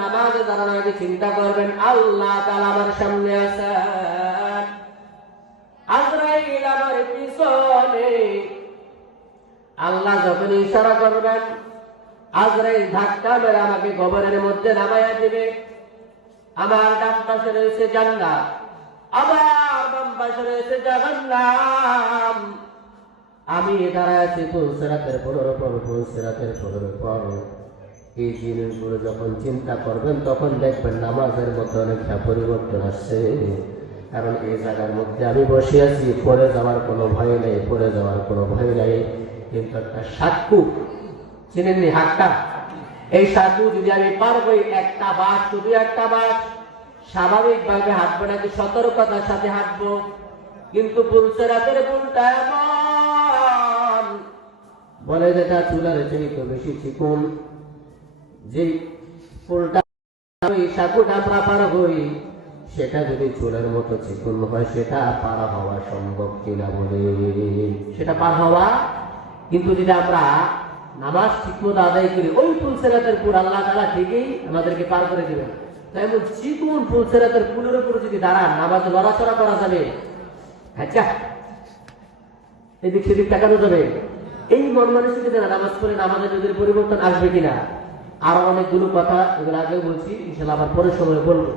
নামাজে দাঁড়ানোর আগে চিন্তা করবেন আল্লাহ তাআলা আমার সামনে আছেন, আজরাইল আমার পিছনে। আল্লাহ যখন ইশারা করবেন, আজরাইল ধাক্কা মেরে আমাকে কবরের মধ্যে নামাইয়া দিবে। আমার ডান পাশে রয়েছে জান্নাত, আমার বাম পাশে রয়েছে জাহান্নাম। আমি দাঁড়ায় আছি পুলসিরাতের পুলের উপর, পুলসিরাতের পুলের উপর। এই জিনিসগুলো যখন চিন্তা করবেন তখন দেখবেন নামাজের মধ্যে অনেকটা পরিবর্তন আসছে। কারণ এই জায়গার মধ্যে আমি বসে আছি, পড়ে যাওয়ার কোনো ভয় নেই, পড়ে যাওয়ার কোনো ভয় নেই। কিন্তু একটা সাক্কু চিনেননি, হাক্কা, এই সাক্কু যদি আমি পারবো, একটা বাস, শুধু একটা বাস, স্বাভাবিকভাবে হাঁটবো নাকি সতর্কতার সাথে হাঁটবো। কিন্তু পুলসিরাতের পুলটা এমন বলে যেটা চুলার চাইতে বেশি চিকন। যে পুলটা সাঁকুটা আমরা পার হই, সেটা যদি চুলের মতো চিকন হয়, সেটা পার হওয়া সম্ভব কিনা বলে, সেটা পার হওয়া। কিন্তু যদি আমরা নামাজ ঠিকমতো আদায় করি, ওই পুলসিরাতের পুল আল্লাহ তাআলা ঠিকই আমাদেরকে পার করে দিবেন। তাই এমন চিকন পুলসিরাতের পুলের উপর যদি দাঁড়ান, নামাজে লড়াচড়া করা যাবে, আচ্ছা এদিক সেদিক তাকানো যাবে। এই মন মানসিকতা নামাজ পড়ে নামাজে যদি পরিবর্তন আসবে কিনা। আরো অনেকগুলো কথা, এগুলো আগেও বলছি, ইনশাআল্লাহ আবার পরের সময় বলবো।